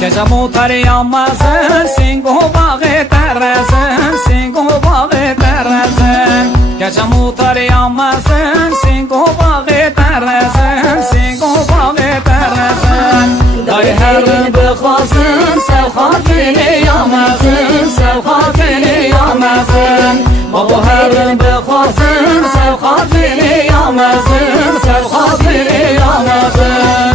کجا موتر یامازن سینگو باغ ترزن سینگو باغ ترزن کجا موتر یامازن سینگو باغ ترزن سینگو باغ ترزن دای هر بخوازن سو خاطر یامازن سو خاطر یامازن بابا هر بخوازن سو خاطر یامازن سو خاطر یامازن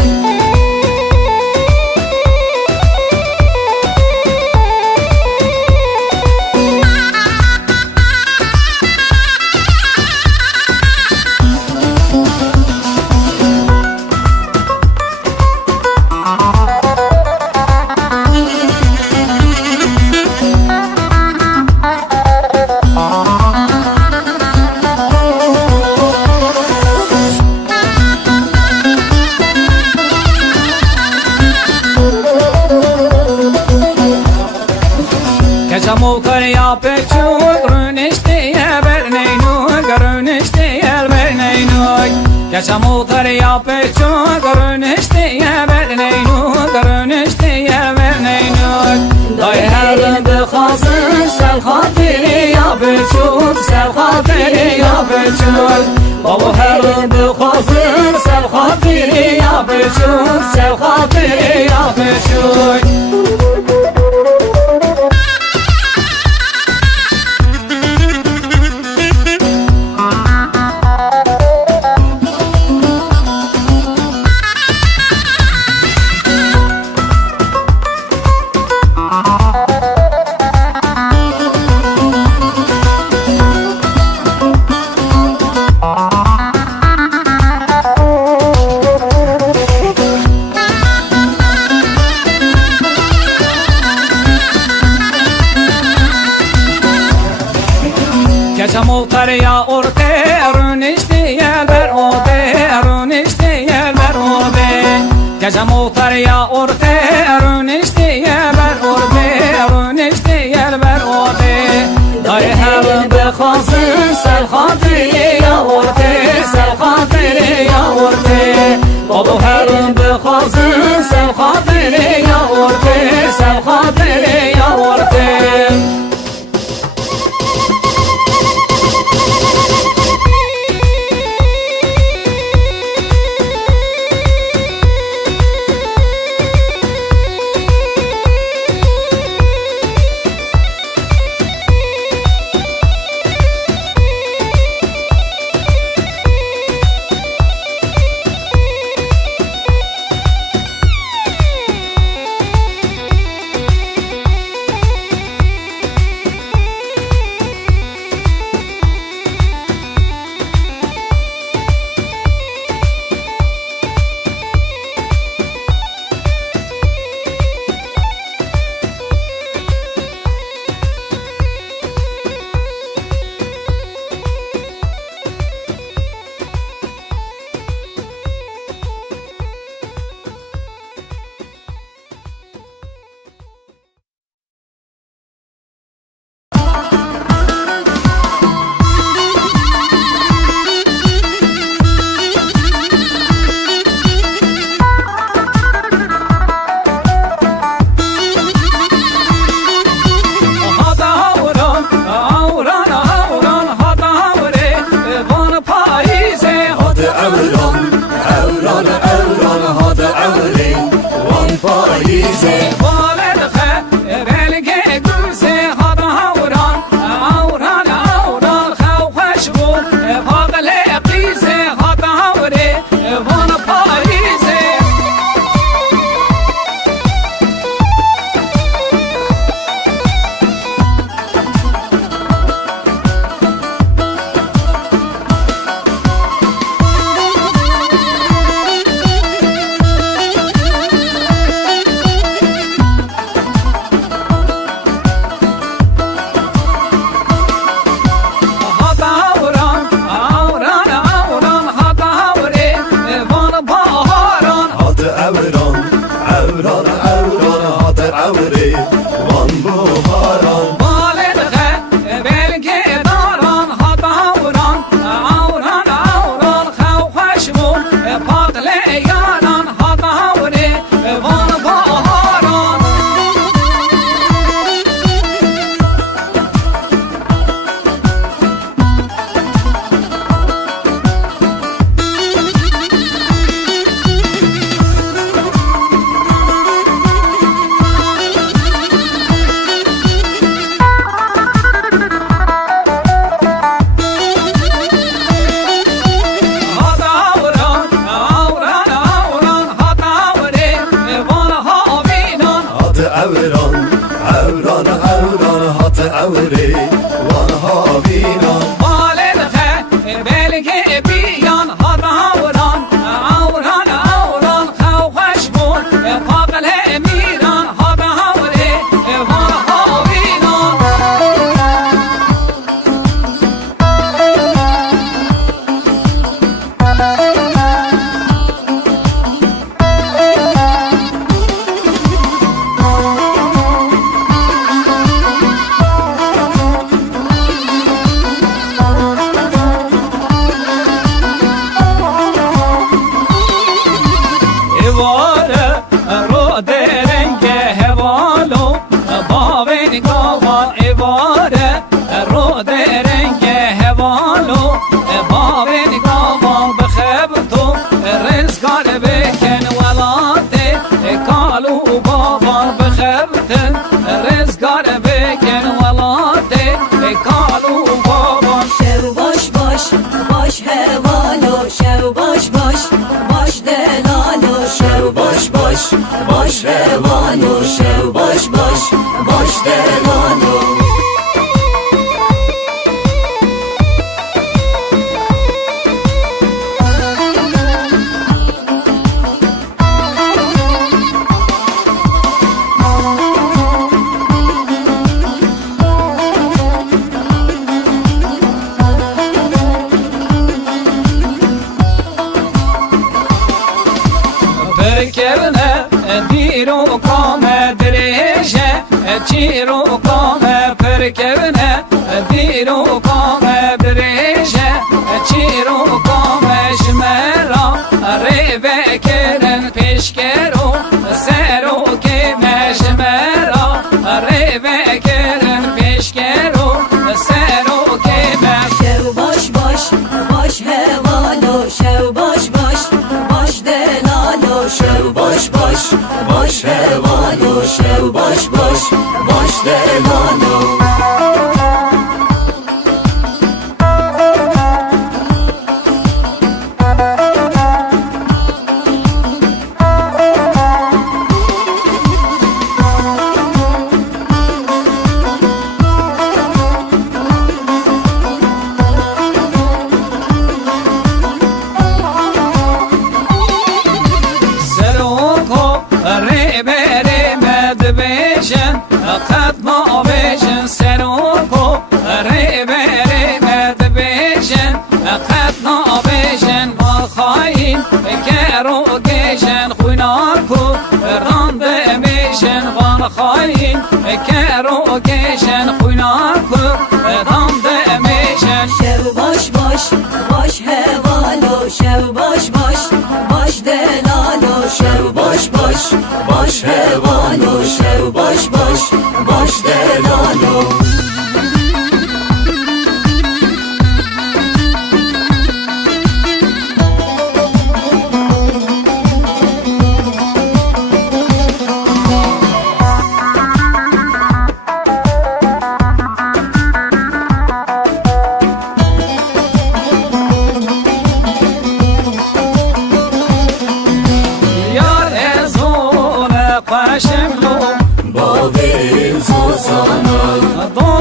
موتر یا پچوک رونشتی برنینوک رونشتی برنینوک کچا موتر یا پچوک رونشتی برنینوک رونشتی برنینوک دای هر بخوازن سل خاطری یا پچوک سل خاطری یا پچوک بابا هر بخوازن سل خاطری یا پچوک سل خاطری یا پچوک کجا موتر یا ارته رونشتی بر اوده رونشتی بر اوده کجا موتر یا ارته رونشتی بر اوده رونشتی بر اوده دای هر بخوازن سل خاطری یا ارته سل خاطری یا ارته بابا هر بخوازن سل خاطری یا ارته سل خاطری یا ارته پاقل یاران حقا وری وان بهاران عوران عوران عوران هات عوری وان هاویران والدخه بلگه بیان هات عوران عوران عوران خوش بود قابل میران هات عوری وان هاویران باش روانو شو باش باش دلانو دیرو کام دریشه چیرو کام پرکونه دیرو کام دریشه چیرو کام شمرا ریوه کرن پیشکرو سرو که مشمرا ریوه کرن پیشکرو سرو که شو باش هوالو شو باش دلالو شو باش هوانو شو باش دلانو قد ما بیشن سروکو ری بری مد بیشن قد ما بیشن ما خواهیم کرو گیشن خوینارکو رانده میشن وان خواهیم کرو گیشن خوینارکو رانده میشن شو باش هوالو شو باش دلالو شو باش هوانو شو باش دلانو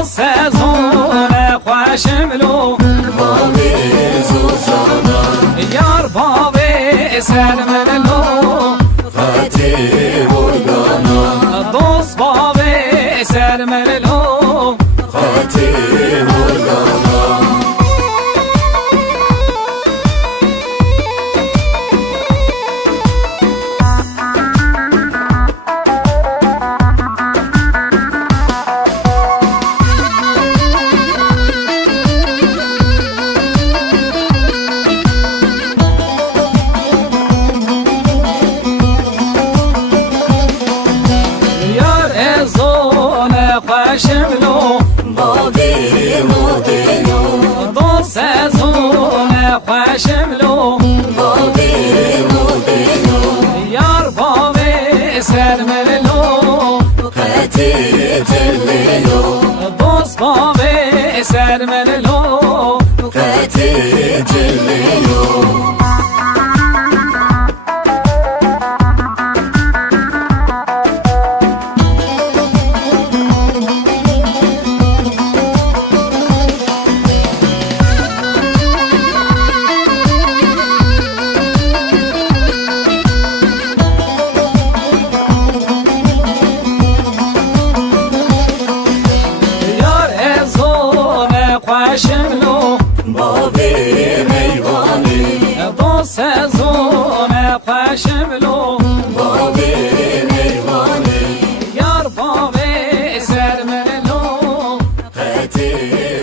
سزون خوشملو باوی زوزانا یار باوی سرملو خطی ورگانا دوست باوی سرملو خطی ورگانا خوشملو باوی مدلو دوست سزون خوشملو باوی مدلو یار باوی سرملو خطی جللو دوست باوی سرملو خطی جللو سازونه خوشملو بابی میوانی یار بابی سرملو خطی